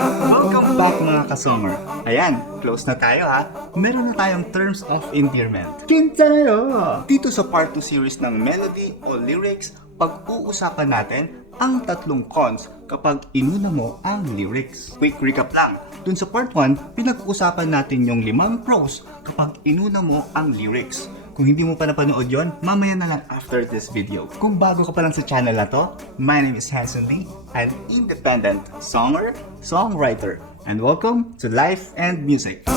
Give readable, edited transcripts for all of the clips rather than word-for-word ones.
Welcome back mga kasummer. Ayan, close na tayo ha. Meron na tayong terms of endearment. Kinta na yun! Dito sa part 2 series ng melody o lyrics, pag-uusapan natin ang tatlong cons kapag inuna mo ang lyrics. Quick recap lang. Dun sa part 1, pinag-uusapan natin yung 5 pros kapag inuna mo ang lyrics. Kung hindi mo pa napanood yun, mamaya na lang after this video. Kung bago ka pa lang sa channel na to, my name is Hanson Lee, an independent songer, songwriter, and welcome to Life and Music.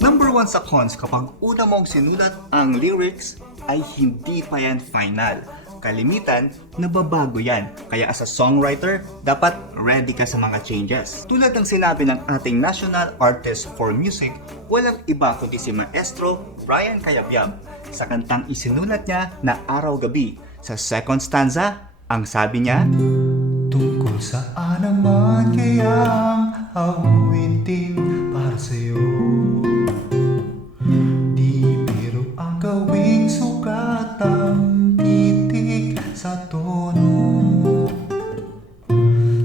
Number 1 sa cons kapag una mong sinulat ang lyrics ay hindi pa yan final. Kalimitan, nababago yan. Kaya as a songwriter, dapat ready ka sa mga changes. Tulad ng sinabi ng ating National Artist for Music, walang iba kundi si Maestro Brian Cayabyab sa kantang isinulat niya na Araw-Gabi. Sa second stanza, ang sabi niya, tungkol saan naman kayang awitin para sa'yo? Di biro ang gawing sukatang sa tono.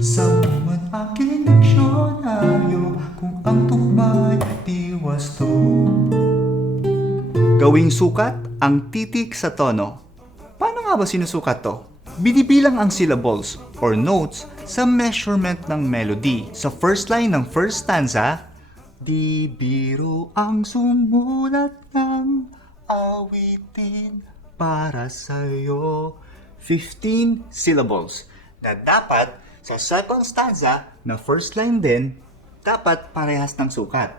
Samuman aking diksyonaryo kung ang tugma'y di wasto. Gawing sukat ang titik sa tono. Paano nga ba sinusukat to? Binibilang ang syllables or notes sa measurement ng melody. Sa first line ng first stanza, di biro ang sumulat ng awitin para sa'yo. 15 syllables na dapat sa second stanza na first line din, dapat parehas ng sukat.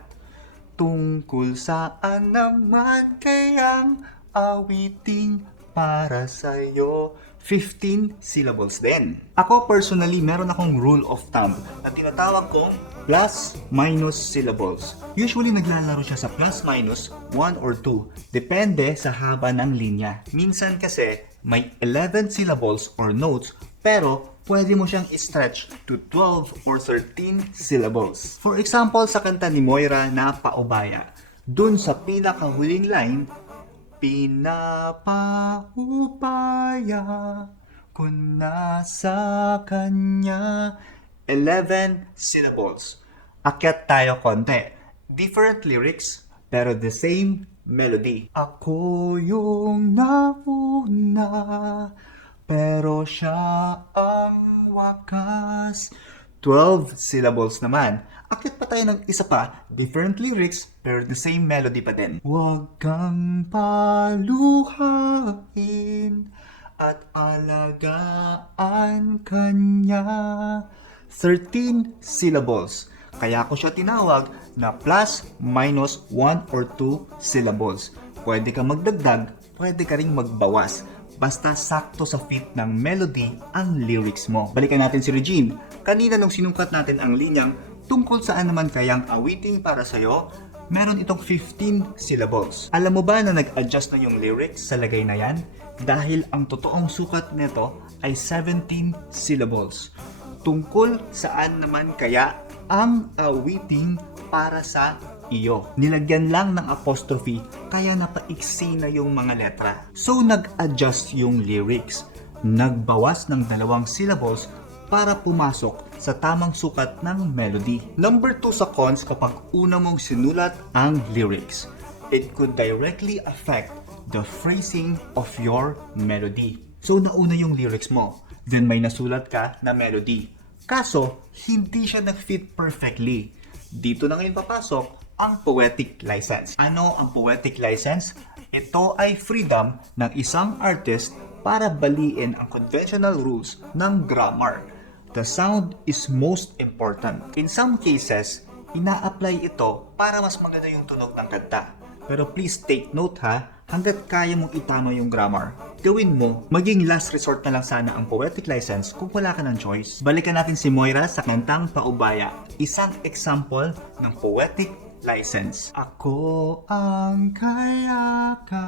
Tungkol saan naman kayang awiting para sa'yo. 15 syllables din. Ako personally, meron akong rule of thumb na tinatawag kong plus-minus syllables. Usually naglalaro siya sa plus-minus 1 or 2. Depende sa haba ng linya. Minsan kasi may 11 syllables or notes pero pwede mo siyang i-stretch to 12 or 13 syllables. For example, sa kanta ni Moira na Paubaya, dun sa pinakahuling line, pinapaubaya ko na sa kanya. 11 syllables. Akyat tayo konti. Different lyrics, pero the same melody. Ako yung nauna, pero siya ang wakas. 12 syllables naman. Akyat pa tayo ng isa pa, different lyrics, pero the same melody pa din. Huwag kang paluhain at alagaan kanya. 13 syllables. Kaya ko siya tinawag na plus, minus, 1 or 2 syllables. Pwede ka magdagdag, pwede ka ring magbawas. Basta sakto sa fit ng melody ang lyrics mo. Balikan natin si Regine. Kanina nung sinukat natin ang linyang tungkol saan naman kayang awiting para sa'yo, meron itong 15 syllables. Alam mo ba na nag-adjust na yung lyrics sa lagay na yan? Dahil ang totoong sukat nito ay 17 syllables. Tungkol saan naman kaya ang awiting para sa iyo. Nilagyan lang ng apostrophe kaya napaiksi na yung mga letra. So nag-adjust yung lyrics. Nagbawas ng 2 syllables para pumasok sa tamang sukat ng melody. Number 2 sa cons kapag una mong sinulat ang lyrics. It could directly affect the phrasing of your melody. So nauna yung lyrics mo. Then may nasulat ka na melody. Kaso, hindi siya nag-fit perfectly. Dito na ngayon papasok ang poetic license. Ano ang poetic license? Ito ay freedom ng isang artist para baliin ang conventional rules ng grammar. The sound is most important. In some cases, ina-apply ito para mas maganda yung tunog ng kanta. Pero please take note ha, hanggat kaya mong itama yung grammar, gawin mo, maging last resort na lang sana ang poetic license kung wala ka ng choice. Balikan natin si Moira sa kantang Paubaya, isang example ng poetic license. Ako ang kayakap,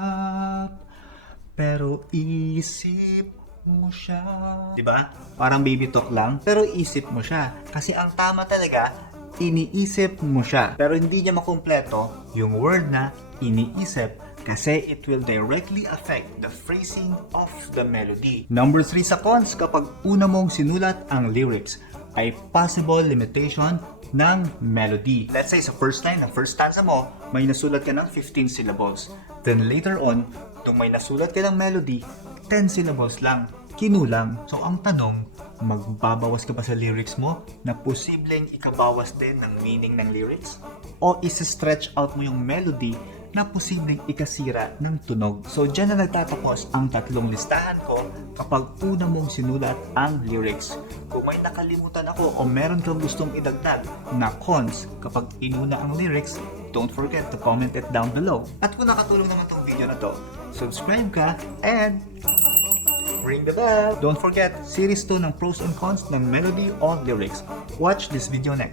pero isip mo siya. Diba? Parang baby talk lang, pero isip mo siya. Kasi ang tama talaga, iniisip mo siya. Pero hindi niya makumpleto yung word na iniisip kasi it will directly affect the phrasing of the melody. Number 3 sa cons, kapag una mong sinulat ang lyrics, ay possible limitation ng melody. Let's say sa first line, ng first stanza mo, may nasulat ka ng 15 syllables. Then later on, kung may nasulat ka ng melody, 10 syllables lang. Kinulang. So ang tanong, magbabawas ka ba sa lyrics mo na posibleng ikabawas din ng meaning ng lyrics? O isa-stretch out mo yung melody na posibleng ikasira ng tunog? So dyan na nagtatapos ang tatlong listahan ko kapag una mong sinulat ang lyrics. Kung may nakalimutan ako o meron kang gustong idagdag na cons kapag inuna ang lyrics, don't forget to comment it down below. At kung nakatulong naman tong video na to, subscribe ka and ring the bell. Don't forget, series 2 ng pros and cons ng melody o lyrics. Watch this video next.